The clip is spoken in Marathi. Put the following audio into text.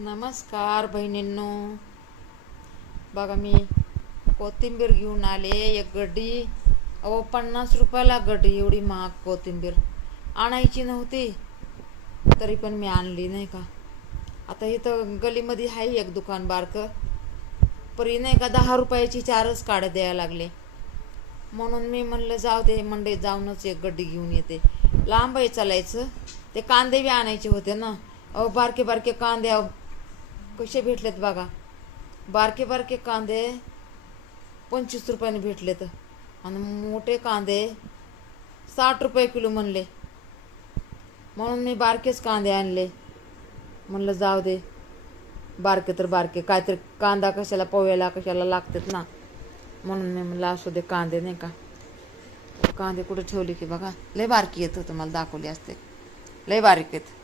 नमस्कार बहिणींनो. बघा मी कोथिंबीर घेऊन आले एक गड्डी. 50 रुपयाला गड्डी. एवढी महाग कोथिंबीर आणायची नव्हती तरी पण मी आणली नाही का. आता इथं गलीमध्ये आहे एक दुकान बारकं, परी नाही का 10 रुपयाची 4च काड्या द्यायला लागले. म्हणून मी म्हणलं जाऊ दे, मंडईत जाऊनच एक गड्डी घेऊन येते. लांब आहे चालायचं. ते कांदे बी आणायचे होते ना. बारके बारके कांदे कसे भेटलेत बघा. बारके बारके कांदे 25 रुपयाने भेटलेत आणि मोठे कांदे 60 रुपये किलो म्हणले. म्हणून मी बारकेच कांदे आणले. म्हणलं जाऊ दे, बारके तर बारके, काहीतरी कांदा कशाला पोह्याला कशाला लागतात ना. म्हणून मी म्हणलं असू दे कांदे नाही का. कांदे कुठे ठेवले की बघा, लय बारकी येत होतं, मला दाखवले असते लय बारीक आहेत.